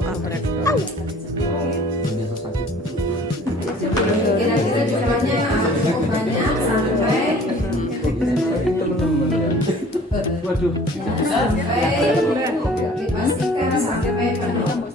kampret. Kira-kira jumlahnya cukup banyak sampai Waduh. dipastikan sampai penuh.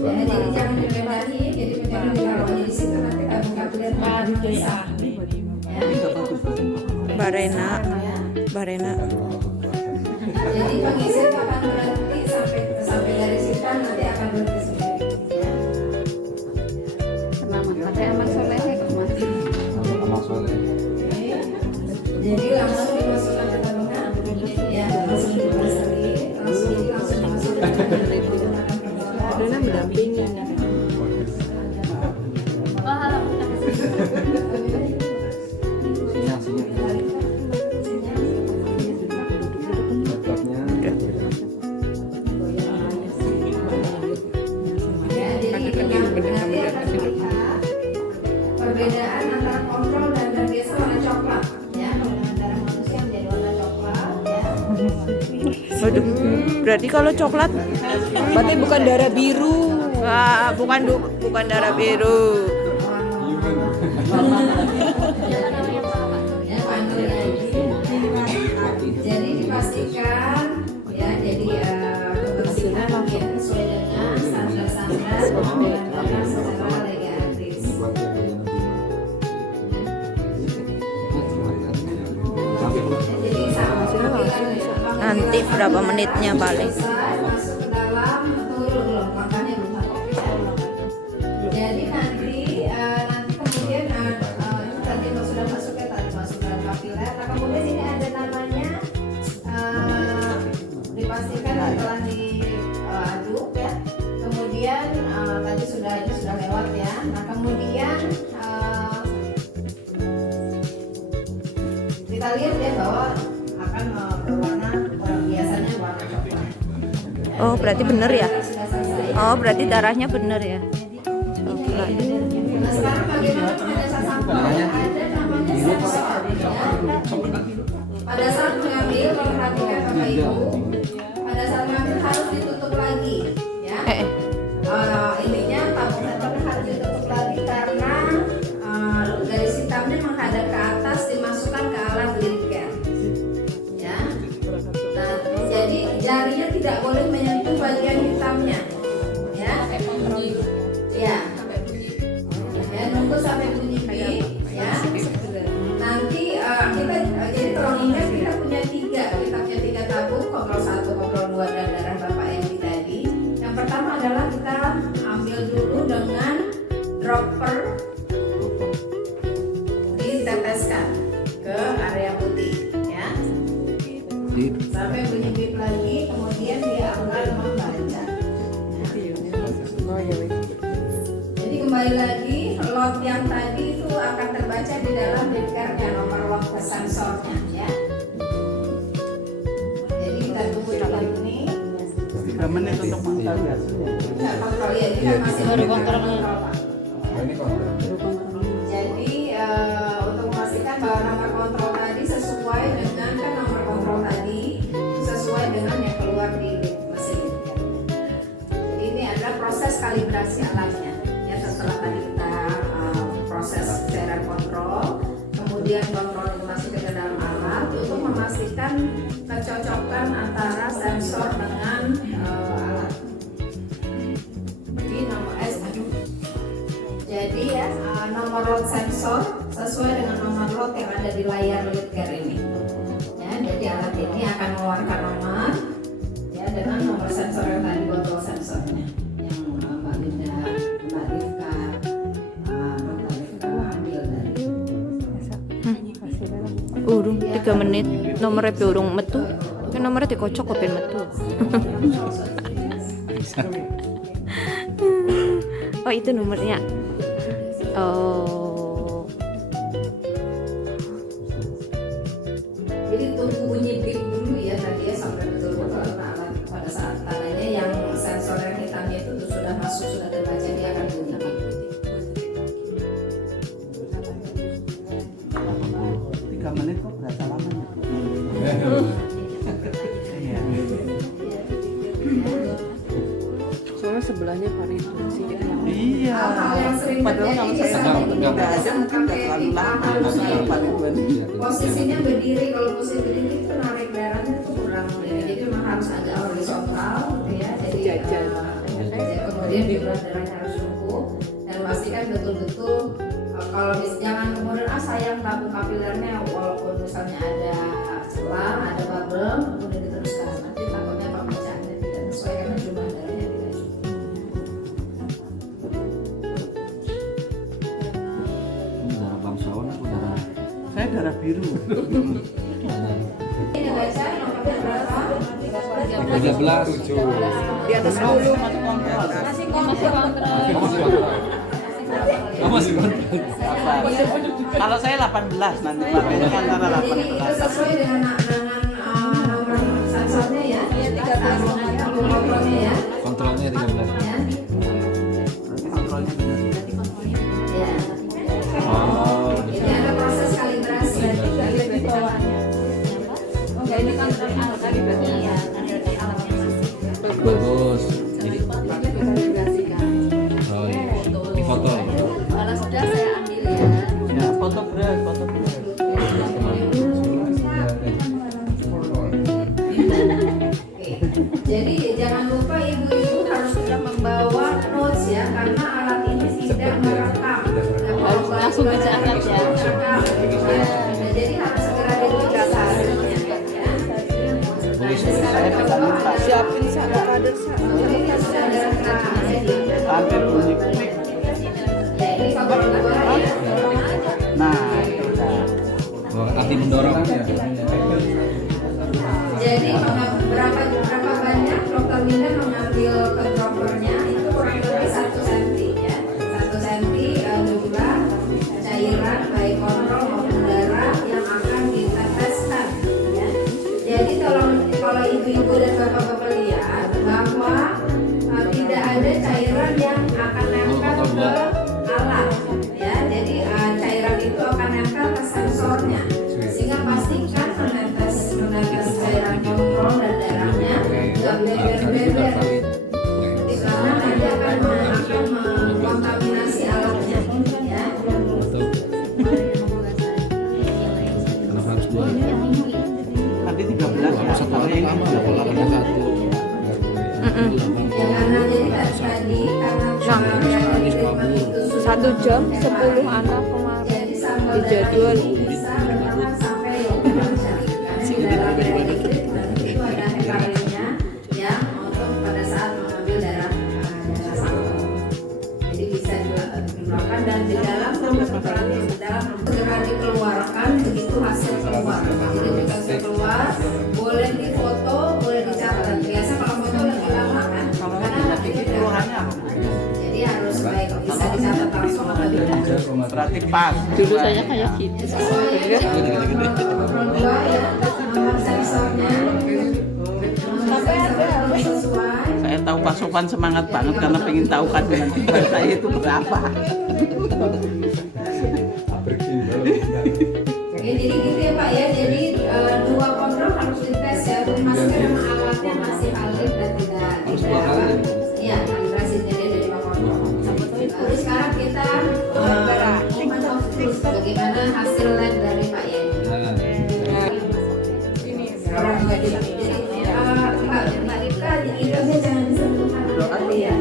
Jadi jangan dilebarin, jadi jangan ditaruh di situ nanti tabung-tabungan bisa. Barena. Jadi pengisian akan berhenti sampai dari situ nanti akan berhenti sendiri. Pakai amal soleh mati. Jadi langsung dimasukkan ke tabungan, ya langsung dimasukkan, langsung dimasukkan. Karena mendampingi. Perbedaan antara kontrol dan biasa warna coklat, ya. Kalau antara manusia menjadi warna coklat, ya. Waduh, berarti kalau coklat Berarti bukan darah biru. bukan darah biru. Ya, pandunya. Jadi dipastikan, ya. Jadi kebersihan mungkin sesuai dengan standar-standar pengelolaan secara legalis. Jadi Nanti berapa menitnya paling? masuk ke dalam turun makanya belum kopi ya. Jadi nanti kemudian itu tadi sudah masuk ke tadi masuk ke kapiler. Nah kemudian ini ada namanya dipastikan setelah diaduk ya. Kemudian tadi ini sudah lewat ya. Nah kemudian kita lihat ya bahwa akan berwarna biasanya warna coklat. Oh, berarti bener ya? Sudah selesai. Oh, berarti darahnya bener ya? Nah sekarang bagaimana pada saat sampel ada namanya sensor ya. Pada saat mengambil kalau perhatikan Bapak Ibu, pada saat mengambil harus ditutup lagi ya. Ininya tabung sensornya harus ditutup lagi karena garis hitamnya menghadap ke atas dimasukkan ke alat liriknya ya. Nah jadi jarinya tidak boleh menyentuh bagian hitamnya ya. Ya. Ya, nunggu sampai bunyi bip ya. Nanti kita jadi tolong ingat kita punya tiga tabung, kontrol 1, kontrol 2 dan darah Bapak Edi tadi. Yang pertama adalah kita ambil dulu dengan dropper diteteskan ke area putih ya. Sampai bunyi bip lagi, kemudian dia akan membaca. Jadi kembali lagi lot yang tadi itu akan terbaca di dalam daftarnya nomor lot sensornya ya. Jadi kita tunggu dulu ini. 3 menit untuk mengetahui hasilnya. Kita kontrol ya, ini kan masih baru kontrol Pak. Jadi untuk memastikan bahwa nomor kontrol tadi sesuai dengan kan nomor kontrol tadi sesuai dengan yang keluar di mesin. Jadi ini adalah proses kalibrasi alatnya. Ya setelah tadi kita proses cairan kontrol, kemudian kontrol itu masuk ke dalam alat untuk memastikan kecocokan antara sensor dengan alat. Jadi nomor Jadi ya nomor lot sensor sesuai dengan nomor lot yang ada di layar leadcar ini. Ya, jadi alat ini akan mengeluarkan nomor ya dengan nomor sensor yang tadi botol sensornya yang Mbak Linda, Mbak Rifka, Dr. Rifka ambil dari. Urung 3 menit nomornya urung metu. Kan nomornya dikocok kok ben metu. Oh, itu nomornya. Oh. Jadi tunggu bunyi bip dulu ya tadi ya sampai betul-betul alat pada saat tandanya yang sensor yang hitamnya itu sudah masuk sudah terbaca dia akan bunyi bip. 3 menit kok berasa lama ya? Iya. Iya. Hal-hal yang sering Padahal kalau terjadi saya biasanya udah aja mungkin nggak terlalu lama. Paling 2 minggu. posisinya berdiri. Kalau posisi berdiri itu narik darahnya itu kurang ya. Jadi memang harus agak horizontal gitu ya. Jadi kemudian juga darahnya harus cukup dan pastikan betul-betul kalau jangan kemudian sayang tabung kapilernya walaupun misalnya ada celah, ada bubble, kemudian diteruskan nanti takutnya pemecahannya tidak sesuai karena jumlah darahnya tidak cukup. Darah bangsawan atau darah Saya darah biru. Ini baca nomornya berapa? 13? Di atas 10. Masuk kontrol. Masih kontrol. Masih kontrol. Kalau saya 18 nanti pakainya kan antara Jadi itu 18. sesuai dengan nomor sensornya ya. Tabung kontrolnya ya. Kontrolnya 13. Ya. Berarti kontrolnya benar. Ya. Oh, Ini ada proses kalibrasi. Ya ini kontrol alat tadi berarti. Iya, bagus. Jadi, kalibrasikan. oh iya. Di foto. Kalau sudah saya ambil ya. Ya, foto berat, foto berat. Oke. Jadi jangan lupa ibu-ibu harus sudah membawa notes ya karena alat ini tidak merekam. Harus langsung dicatat ya. Merekam. Nah, jadi harus segera ditulis hasilnya ya. Saya bisa minta Siapin sama kader sama. Ini sudah ada rekam. sampai bunyi klik. Ya ini kontrol 2 ya. Nah, itu udah. Oh, arti mendorong. Jadi berapa banyak dokter Linda mengambil ke droppernya itu kurang lebih 1 cm ya. 1 cm jumlah cairan baik kontrol maupun darah yang akan diteteskan ya. Jadi kalau ibu-ibu dan bapak-bapak lihat bahwa tidak ada cairan yang akan nempel ke alat ya. Jadi cairan itu akan nempel ke sensornya sehingga pastikan menetes cairan kontrol dan darahnya nggak beber-beber karena nanti akan mengkontaminasi alatnya ya. Kenapa harus 2? Nanti 13 ya. Kalau yang ini 81. Ya karena jadi tadi karena yang diterima itu sudah 1 jam 10 anak kemarin jadi sambal di jadwal. darah ini bisa bertahan sampai 20 jam. Darah dari dikit dan itu ada heparinnya yang untuk pada saat mengambil darah sampel. Jadi bisa digunakan dan di dalam segera dikeluarkan begitu hasil keluar. Jadi begitu hasil keluar boleh difoto, boleh dicatat. Biasa kalau foto lebih lama kan, karena nantinya keluhannya tidak. apa? Jadi harus baik bisa dicatat langsung atau tidak. Berarti pas. Dulu saya kayak gitu. Nomor 2 ya, nomor sensornya. Nomor sensornya harus sesuai. Saya tahu Pak Sofan semangat banget karena pengen tahu kandungan timbal saya itu berapa. Oke, jadi gitu ya Pak ya. Jadi 2 kontrol harus dites ya. Memastikan memang alatnya masih valid dan tidak Iya, kalibrasinya dia dari 2 kontrol. Lalu sekarang kita moment of truth. Bagaimana hasil lab dari Pak Yeni? Sekarang jadi Mbak Rika hidungnya jangan disentuh karena ya.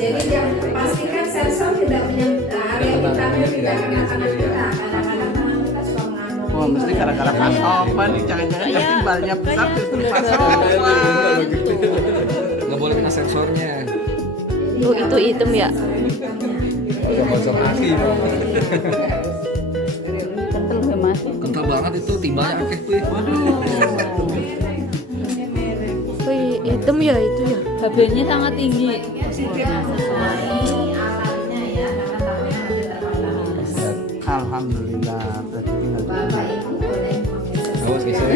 Jadi jangan pastikan sensor tidak punya area hitamnya tidak kena tangan kita. Kadang-kadang tangan kita suka mengandung. Wah, mesti gara-gara Pak Sofan nih, jangan-jangan timbalnya besar justru Pak Sofan. Nggak boleh kena sensornya. Oh itu hitam ya? Sensor asli. Kental nggak mas? Kental banget itu, timbanya akeh tuh. Oh hitam ya itu ya? HB-nya sangat tinggi. Sesuai alatnya ya, karena takutnya nanti terkontaminasi. Alhamdulillah, berarti tinggal Bapak Ibu boleh memeriksa. Awas geser.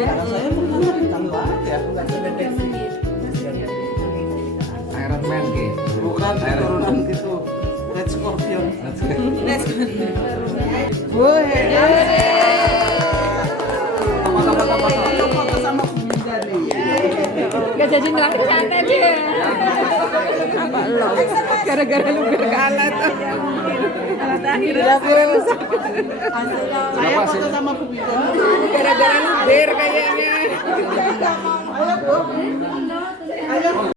Karena saya bukan hitam banget ya. Iron Man ke. Bukan turunan gitu. Red Scorpion. Foto sama Bunda nih. jadi ngelakir santai deh. Apa lo? Gara-gara lu berkalat. Alat akhir akhirnya rusak. Saya foto sama Bu Biko. Gara-gara lu kayaknya.